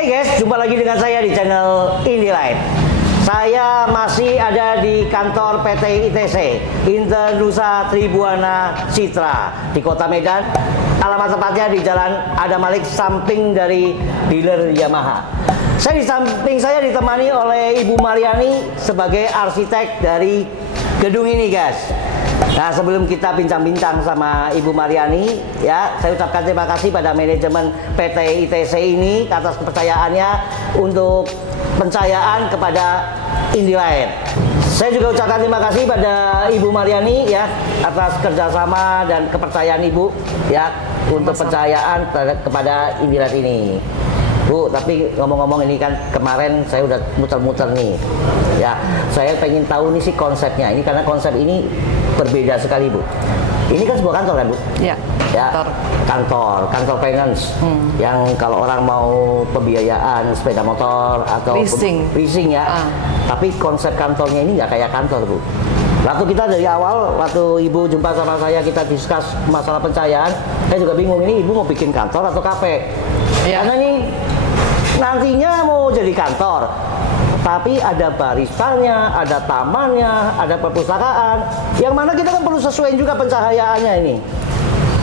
Hai guys, jumpa lagi dengan saya di channel IndiLight. Saya masih ada di kantor PT ITC, Internusa Tribuana Citra, di Kota Medan. Alamat tepatnya di Jalan Adam Malik, samping dari dealer Yamaha. Di samping saya ditemani oleh Ibu Mariani sebagai arsitek dari gedung ini, guys. Nah, sebelum kita bincang-bincang sama Ibu Mariani, ya, saya ucapkan terima kasih pada manajemen PT ITC ini atas kepercayaannya untuk pencahayaan kepada IndiLight. Saya juga ucapkan terima kasih pada Ibu Mariani ya atas kerjasama dan kepercayaan Ibu ya untuk pencahayaan kepada IndiLight ini. Bu, tapi ngomong-ngomong ini kan kemarin saya udah muter-muter nih. Ya, saya pengen tahu nih sih konsepnya. Ini karena konsep ini berbeda sekali, Bu. Ini kan sebuah kantor kan, Bu? Ya, kantor finance. Yang kalau orang mau pembiayaan sepeda motor atau leasing ya. Tapi konsep kantornya ini nggak kayak kantor, Bu. Waktu kita dari awal, waktu Ibu jumpa sama saya, kita diskus masalah pencahayaan, saya juga bingung, ini Ibu mau bikin kantor atau kafe? Ya. Karena ini nantinya mau jadi kantor, tapi ada baristanya, ada tamannya, ada perpustakaan, yang mana kita kan perlu sesuaiin juga pencahayaannya ini.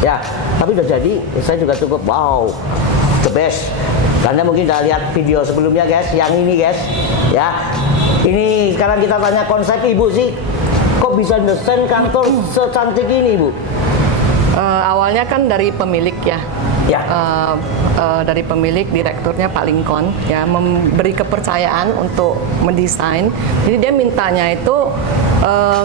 Ya, tapi udah jadi, saya juga cukup wow, the best. Karena mungkin udah lihat video sebelumnya, guys, yang ini, guys, ya. Ini sekarang kita tanya konsep Ibu sih, kok bisa desain kantor secantik ini, Bu? Awalnya kan dari pemilik ya. Ya. Dari pemilik, direkturnya Pak Lincoln ya, memberi kepercayaan untuk mendesain. Jadi dia mintanya itu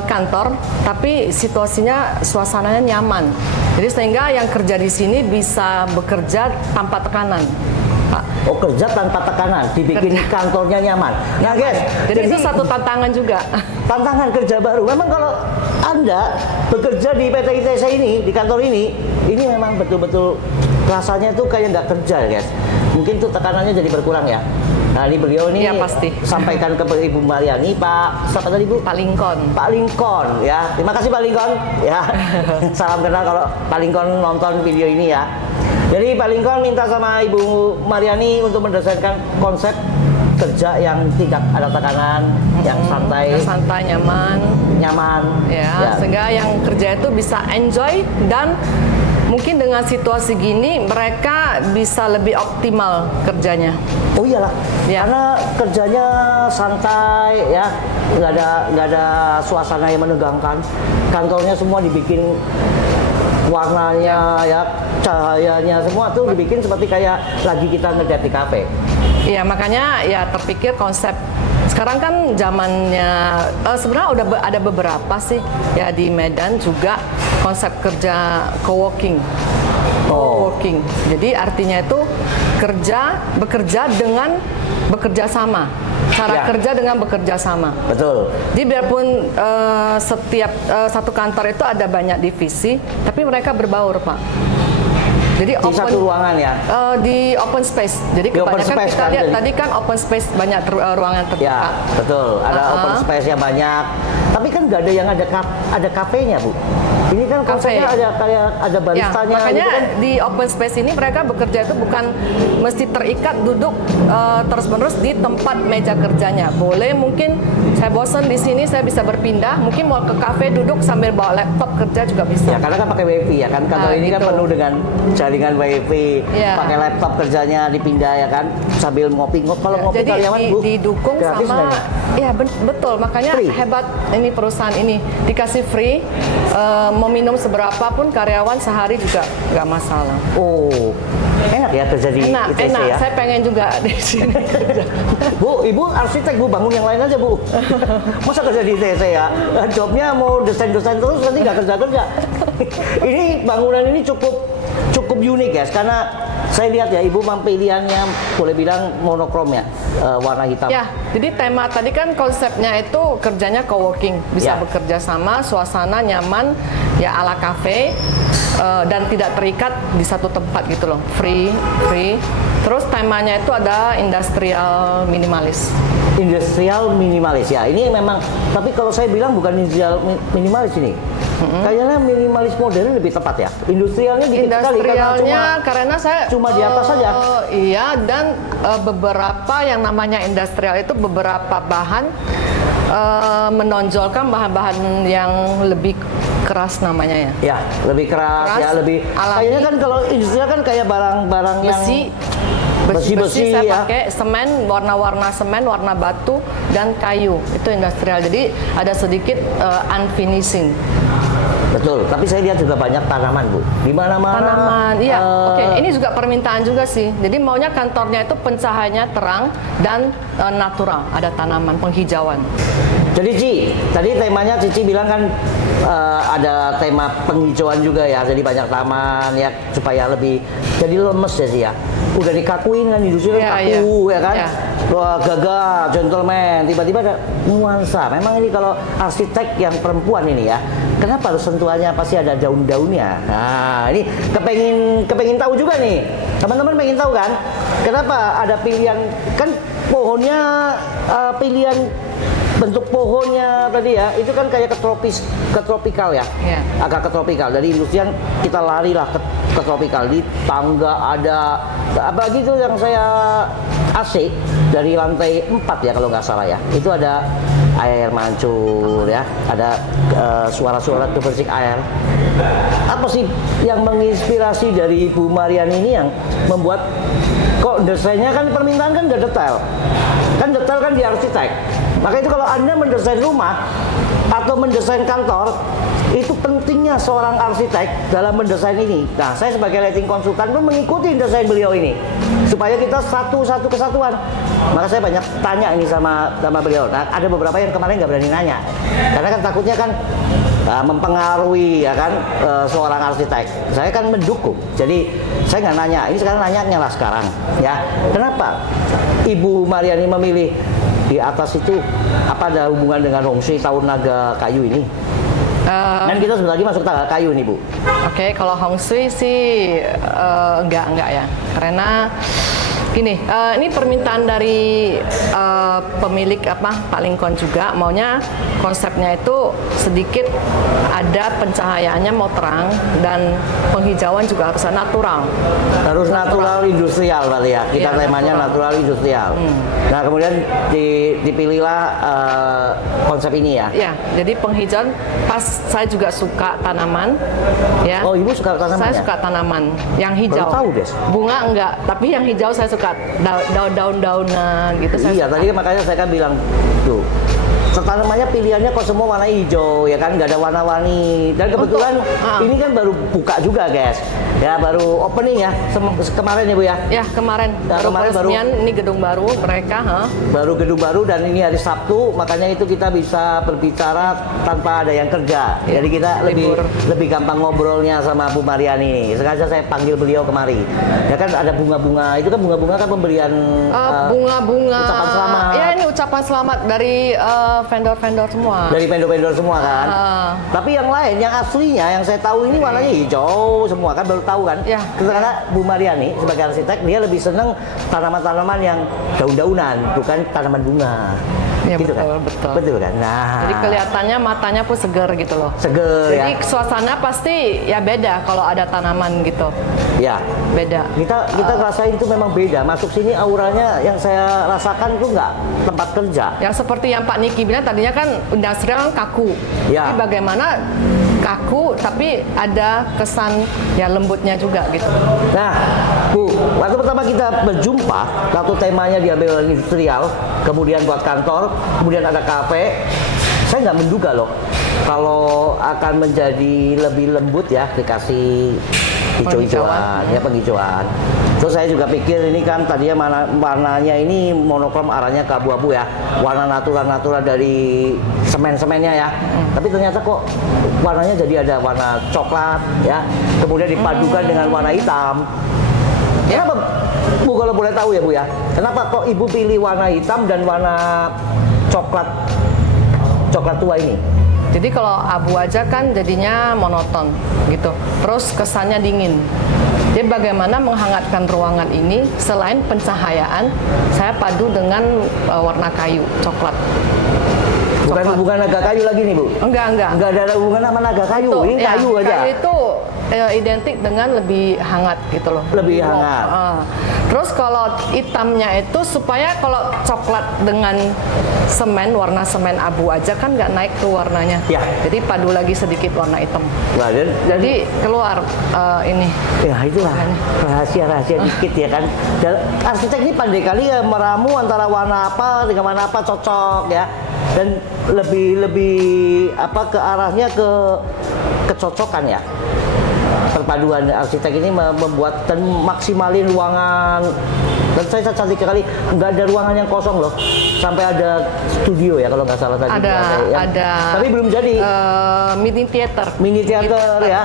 kantor, tapi situasinya, suasananya nyaman. Jadi sehingga yang kerja di sini bisa bekerja tanpa tekanan, Pak. Oh, kerja tanpa tekanan, dibikin kantornya nyaman. Nah, guys, jadi itu satu tantangan juga. Tantangan kerja baru. Memang kalau Anda bekerja di PT ITC ini, di kantor ini memang betul-betul rasanya tuh kayak nggak kerja, guys. Mungkin tuh tekanannya jadi berkurang ya. Nah, ini beliau ini ya, pasti. Sampaikan ke Ibu Mariani, Pak, siapa tadi, Bu? Pak Lincoln. Pak Lincoln, ya. Terima kasih Pak Lincoln, ya. Salam kenal kalau Pak Lincoln nonton video ini ya. Jadi Pak Lincoln minta sama Ibu Mariani untuk mendesainkan konsep kerja yang tidak ada tekanan, yang santai, nyaman, ya. Sehingga yang kerja itu bisa enjoy, dan mungkin dengan situasi gini mereka bisa lebih optimal kerjanya. Oh iyalah, ya. Karena kerjanya santai ya, nggak ada suasana yang menegangkan. Kantornya semua dibikin warnanya ya, cahayanya semua tuh dibikin seperti kayak lagi kita ngedate di kafe. Iya, makanya ya terpikir konsep. Sekarang kan zamannya sebenarnya udah ada beberapa sih ya di Medan juga konsep kerja co-working. Co-working. Jadi artinya itu bekerja dengan bekerja sama. Cara kerja dengan bekerja sama. Betul. Jadi biarpun setiap satu kantor itu ada banyak divisi, tapi mereka berbaur, Pak. Jadi di satu ruangan ya? Di open space. Jadi kebanyakan kita lihat tadi kan open space banyak ruangan terbuka. Ya, betul. Ada open space yang banyak. Tapi kan nggak ada yang ada kafenya, Bu. Ini kan konsepnya ada baristanya. Ya, makanya gitu kan. di open space ini mereka bekerja itu bukan mesti terikat duduk terus-menerus di tempat meja kerjanya. Boleh mungkin saya bosan di sini, saya bisa berpindah. Mungkin mau ke kafe duduk sambil bawa laptop kerja juga bisa. Ya, karena kan pakai WiFi ya kan. Kantor ini gitu. kan penuh dengan jaringan WiFi. Ya. Pakai laptop kerjanya dipindah ya kan. Sambil ngopi-ngopi. Kalau ngopi jadi karyawan, Bu, didukung sama. Ya betul. Makanya free. Hebat ini perusahaan ini dikasih free. Mau minum seberapa pun karyawan sehari juga nggak masalah. Oh, enak ya kerja di ITC enak. ya? Saya pengen juga di sini. Bu, Ibu arsitek, Bu, bangun yang lain aja, Bu. Masa kerja di ITC ya? Jobnya mau desain-desain terus, nanti nggak kerja-kerja. Ini bangunan ini cukup unik, guys, karena saya lihat ya, Ibu pilihannya boleh bilang monokrom ya, warna hitam. Ya, jadi tema tadi kan konsepnya itu kerjanya co-working, bisa bekerja sama, suasana nyaman, ya ala kafe, dan tidak terikat di satu tempat gitu loh, free. Terus temanya itu ada industrial minimalis. Industrial minimalis ya, ini memang, tapi kalau saya bilang bukan industrial minimalis ini. kayaknya minimalis modern lebih tepat ya. Industrialnya dikit sekali Industrialnya karena saya cuma di atas saja. Iya, dan beberapa yang namanya industrial itu beberapa bahan menonjolkan bahan-bahan yang lebih keras namanya ya. Ya, lebih keras ya, lebih alami. kayaknya kan kalau industrial kan kayak barang-barang yang besi-besi saya ya. pakai semen, warna-warna semen, warna batu dan kayu. Itu industrial. Jadi ada sedikit unfinishing. Betul, tapi saya lihat juga banyak tanaman, Bu. Di mana-mana. Tanaman, iya. Oke, ini juga permintaan juga sih. Jadi maunya kantornya itu pencahayaannya terang dan natural, ada tanaman, penghijauan. Jadi Ci, tadi temanya Cici bilang kan ada tema penghijauan juga ya. Jadi banyak taman ya supaya lebih jadi lemes ya Ci ya. Udah dikakuin kan industri kan kaku ya kan. Wah, gagah, gentleman, tiba-tiba ada nuansa. Memang ini kalau arsitek yang perempuan ini ya, kenapa harus sentuhannya pasti ada daun-daunnya. Nah, ini kepengin tahu juga nih. Teman-teman pengen tahu kan? Kenapa ada pilihan kan pohonnya pilihan bentuk pohonnya tadi ya, itu kan kayak ke tropikal ya. Agak ke tropikal. Dari industrian kita lari lah ke tropikal. Di tangga ada apalagi itu yang saya AC dari lantai 4 ya kalau nggak salah ya. Itu ada air mancur ya, ada suara-suara kebersih air. Apa sih yang menginspirasi dari Ibu Marian ini yang membuat kok desainnya kan permintaan kan udah detail. Kan detail kan di arsitek. Maka itu kalau Anda mendesain rumah atau mendesain kantor, itu pentingnya seorang arsitek dalam mendesain ini. Nah, saya sebagai lighting konsultan pun mengikuti desain beliau ini supaya kita satu kesatuan. Maka saya banyak tanya ini sama beliau. Nah, ada beberapa yang kemarin nggak berani nanya karena kan takutnya kan mempengaruhi ya kan seorang arsitek. Saya kan mendukung. Jadi saya nggak nanya. Ini sekarang nanya lah sekarang ya. Kenapa Ibu Mariani memilih di atas itu apa ada hubungan dengan Hong Shui tahun naga kayu ini? Dan kita sebentar lagi masuk tanggal kayu nih Bu. Oke, kalau Hong Shui sih enggak ya. Karena gini, ini permintaan dari pemilik Pak Lincoln juga maunya konsepnya itu sedikit ada pencahayaannya mau terang dan penghijauan juga harus natural. Harus natural industrial berarti ya. Kita temanya natural industrial. Nah, kemudian dipilihlah konsep ini ya. Ya, jadi penghijauan pas saya juga suka tanaman ya. Oh, Ibu suka tanaman? Saya suka tanaman yang hijau. Baru tahu, Des. Bunga enggak, tapi yang hijau saya suka daun-daunan gitu. Iya, tadi makanya saya kan bilang tuh tanamannya pilihannya kok semua warna hijau ya kan, nggak ada warna-warni. Dan kebetulan ini kan baru buka juga guys, ya baru opening ya kemarin ya Bu ya. Ya kemarin. Ya, kemarin baru ini gedung baru mereka. Baru gedung baru dan ini hari Sabtu, makanya itu kita bisa berbicara tanpa ada yang kerja. Ya, jadi kita lebih gampang ngobrolnya sama Bu Mariani. Sengaja saya panggil beliau kemari. Ya kan ada bunga-bunga, itu kan bunga-bunga kan pemberian bunga-bunga. Ucapan selamat. Ya ini ucapan selamat dari vendor-vendor semua. Dari vendor-vendor semua kan. Tapi yang lain, yang aslinya yang saya tahu ini warnanya hijau semua kan, baru tahu kan. Ya. Karena Bu Mariani sebagai arsitek dia lebih senang tanaman-tanaman yang daun-daunan, bukan tanaman bunga. Ya, gitu betul, kan? betul kan. Nah. Jadi kelihatannya matanya pun seger gitu loh. Seger. Jadi ya. suasana pasti ya beda kalau ada tanaman gitu. Ya. Beda. Kita rasain itu memang beda. Masuk sini auranya yang saya rasakan itu nggak tempat kerja. Yang seperti yang Pak Niki bilang tadinya kan industrial kan kaku. Ya. Jadi bagaimana kaku tapi ada kesan ya lembutnya juga gitu. Nah, Bu, waktu pertama kita berjumpa, waktu temanya diambil industrial, kemudian buat kantor, kemudian ada kafe, saya nggak menduga loh kalau akan menjadi lebih lembut ya, dikasih hijau-hijauan, ya penghijauan. Terus saya juga pikir ini kan tadinya warnanya ini monokrom arahnya ke abu-abu ya, warna natural dari semen-semennya ya. Tapi ternyata kok warnanya jadi ada warna coklat ya, kemudian dipadukan dengan warna hitam. Kenapa Bu kalau boleh tahu ya Bu ya? Kenapa kok Ibu pilih warna hitam dan warna coklat tua ini? Jadi kalau abu aja kan jadinya monoton gitu. Terus kesannya dingin. Jadi bagaimana menghangatkan ruangan ini selain pencahayaan, saya padu dengan warna kayu, coklat. Bukan coklat. hubungan naga kayu lagi nih Bu? Enggak. Enggak ada hubungan sama naga kayu, ini Ya, kayu aja. Kayu itu identik dengan lebih hangat gitu loh. Lebih Warm. hangat. Terus kalau hitamnya itu supaya kalau coklat dengan semen, warna semen abu aja kan nggak naik tuh warnanya. Ya. Jadi padu lagi sedikit warna hitam. Nah, Jadi keluar ini. ya itulah rahasia-rahasia dikit ya kan. Dan arsitek ini pandai kali ya meramu antara warna apa dengan warna apa cocok ya. Dan lebih apa ke arahnya ke kecocokan ya. Perpaduan arsitek ini membuat dan maksimalin ruangan. Dan saya cantik sekali, nggak ada ruangan yang kosong loh. Sampai ada studio ya kalau nggak salah tadi. Ada. Tapi belum jadi. Mini theater. Mini teater ya.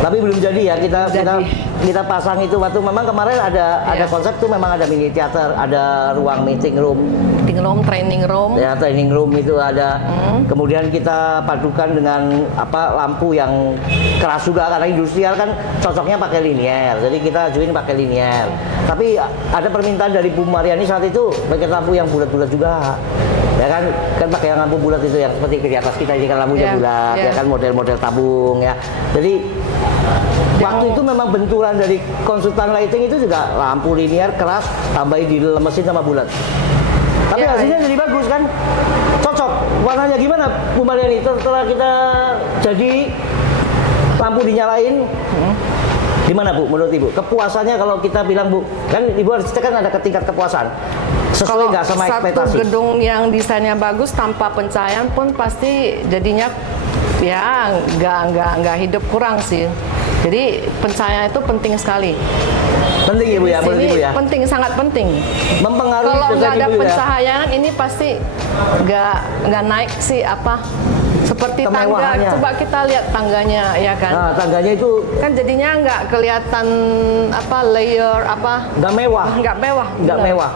Tapi belum jadi ya, kita pasang itu waktu memang kemarin ada konsep tuh memang ada mini teater, ada ruang meeting room. Meeting room, training room. Ya, training room itu ada. Kemudian kita padukan dengan apa lampu yang keras juga karena industrial kan cocoknya pakai linier. Jadi kita ajuin pakai linier. Tapi ada permintaan dari Bu Mariani saat itu pakai lampu yang bulat-bulat juga. Ya kan pakai yang lampu bulat itu yang seperti di atas kita ini kan lampunya bulat ya kan model-model tabung ya. Jadi waktu itu memang benturan dari konsultan lighting itu juga lampu linier keras tambahin dilemesin sama bulat. Tapi hasilnya jadi bagus kan? Cocok. Warnanya gimana Bu Mariani setelah kita jadi lampu dinyalain? Gimana Bu menurut Ibu? Kepuasannya kalau kita bilang Bu, kan Ibu arsitek kan ada tingkat kepuasan. Sesuai nggak sama ekspektasi? Satu gedung yang desainnya bagus tanpa pencahayaan pun pasti jadinya ya nggak hidup kurang sih. Jadi pencahayaan itu penting sekali. Penting ya Bu ya, menurut Ibu ya? Penting, sangat penting. Mempengaruhi kalau nggak ada Ibu ya? pencahayaan ini pasti nggak naik sih apa seperti tangga. Kemewahannya. Coba kita lihat tangganya ya kan. Nah, tangganya itu Kan jadinya nggak kelihatan apa layer apa. nggak mewah. Nggak mewah. Nggak benar. mewah.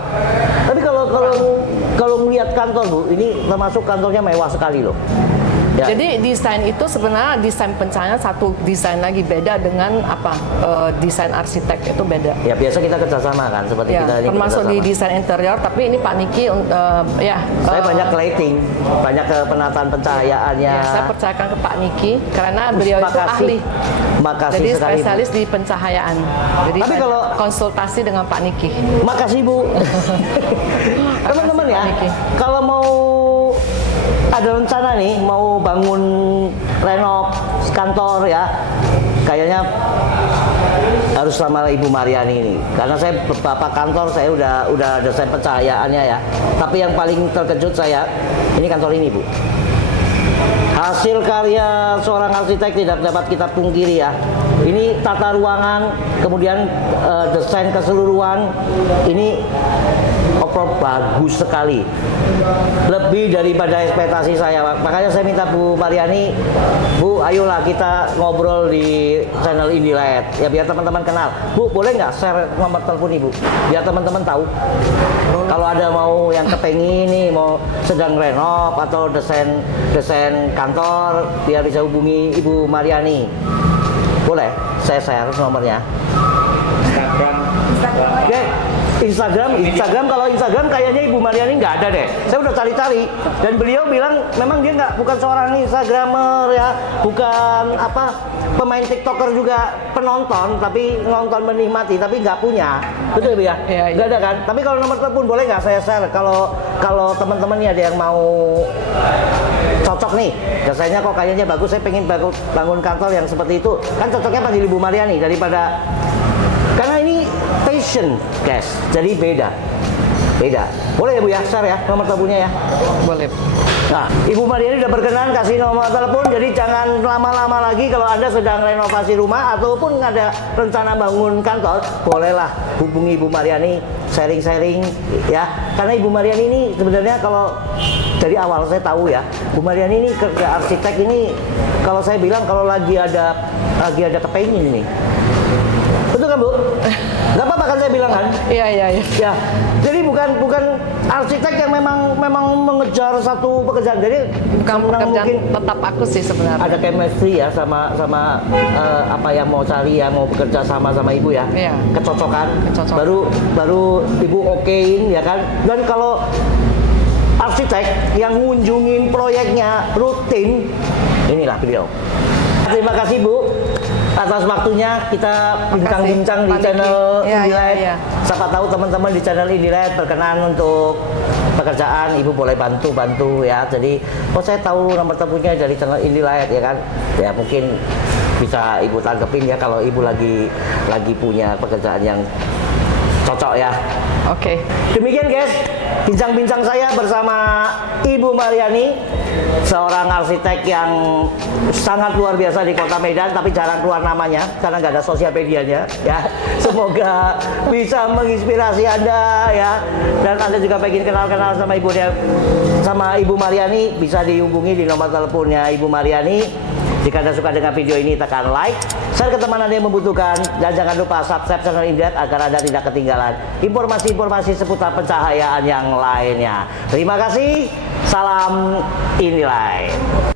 Tapi kalau melihat kantor Bu, ini termasuk kantornya mewah sekali loh. Ya. Jadi desain itu sebenarnya desain pencahayaan satu desain lagi beda dengan apa desain arsitek itu beda. Ya biasa kita kerjasama kan seperti Ya, kita ini termasuk di kerjasama. desain interior. Tapi ini Pak Niki Saya banyak lighting, banyak ke penataan pencahayaannya. ya, saya percayakan ke Pak Niki karena beliau itu Makasih. ahli. Makasih Jadi sekali, Bu. spesialis di pencahayaan. Jadi Tapi saya kalau- konsultasi dengan Pak Niki. Makasih Bu. Teman-teman Makasih, ya, Pak Niki. kalau mau ada rencana nih mau bangun renov kantor ya, kayaknya harus sama Ibu Mariani ini. Karena saya beberapa kantor saya udah desain pencahayaannya ya. Tapi yang paling terkejut saya ini kantor ini Bu. Hasil karya seorang arsitek tidak dapat kita pungkiri ya. Ini tata ruangan, kemudian desain keseluruhan, ini overall bagus sekali. Lebih daripada ekspektasi saya. Makanya saya minta Bu Mariani, Bu, ayolah kita ngobrol di channel Indilight. Ya biar teman-teman kenal. Bu, boleh nggak share nomor telepon Ibu? Biar teman-teman tahu. Kalau ada mau yang kepengin nih, mau sedang renov atau desain kantor, biar bisa hubungi Ibu Mariani. Boleh, saya share nomornya. Oke, Instagram kalau Instagram kayaknya Ibu Mariani nggak ada deh. Saya udah cari-cari dan beliau bilang memang dia bukan seorang Instagramer ya, bukan apa pemain TikToker juga penonton, tapi nonton menikmati, tapi nggak punya. Betul Bu ya? Iya, iya. Nggak ada kan? Tapi kalau nomor telepon boleh nggak saya share kalau teman-teman nih ada yang mau cocok nih, desainnya kok kayaknya bagus, saya pengen bangun kantor yang seperti itu, kan cocoknya panggil Ibu Mariani daripada, karena ini passion guys, jadi beda. Boleh ya Bu ya, share ya nomor teleponnya ya. Boleh. Nah, Ibu Mariani udah berkenan kasih nomor telepon, jadi jangan lama-lama lagi kalau Anda sedang renovasi rumah ataupun ada rencana bangun kantor, bolehlah hubungi Ibu Mariani, sharing-sharing ya. Karena Ibu Mariani ini sebenarnya kalau dari awal saya tahu ya, Bu Mariani ini kerja arsitek ini kalau saya bilang kalau lagi ada kepengen ini. Betul kan Bu? Gak apa-apa kan saya bilang kan? Iya. Ya, jadi bukan arsitek yang memang mengejar satu pekerjaan. Jadi Bukan pekerjaan mungkin tetap aku sih sebenarnya. ada chemistry ya sama apa yang mau cari ya, mau bekerja sama Ibu ya. Iya. Kecocokan. Kecocokan. Baru Ibu okein ya kan. Dan kalau arsitek yang ngunjungin proyeknya rutin, inilah beliau. Terima kasih Bu atas waktunya, kita bincang-bincang di Pak channel Diki. Ya, Indilight. ya. Siapa tahu teman-teman di channel Indilight berkenan untuk pekerjaan, Ibu boleh bantu ya. Jadi, saya tahu nomor teleponnya dari channel Indilight ya kan. Ya mungkin bisa Ibu tanggepin ya kalau Ibu lagi punya pekerjaan yang cocok ya. Oke. Demikian guys, bincang-bincang saya bersama Ibu Mariani, seorang arsitek yang sangat luar biasa di Kota Medan, tapi jarang keluar namanya karena nggak ada sosial medianya ya. Semoga bisa menginspirasi Anda ya, dan Anda juga pengen kenal-kenal sama Ibu Mariani, bisa dihubungi di nomor teleponnya Ibu Mariani. Jika Anda suka dengan video ini, tekan like, share ke teman Anda yang membutuhkan, dan jangan lupa subscribe channel Indilight agar Anda tidak ketinggalan informasi-informasi seputar pencahayaan yang lainnya. Terima kasih, salam Indilight.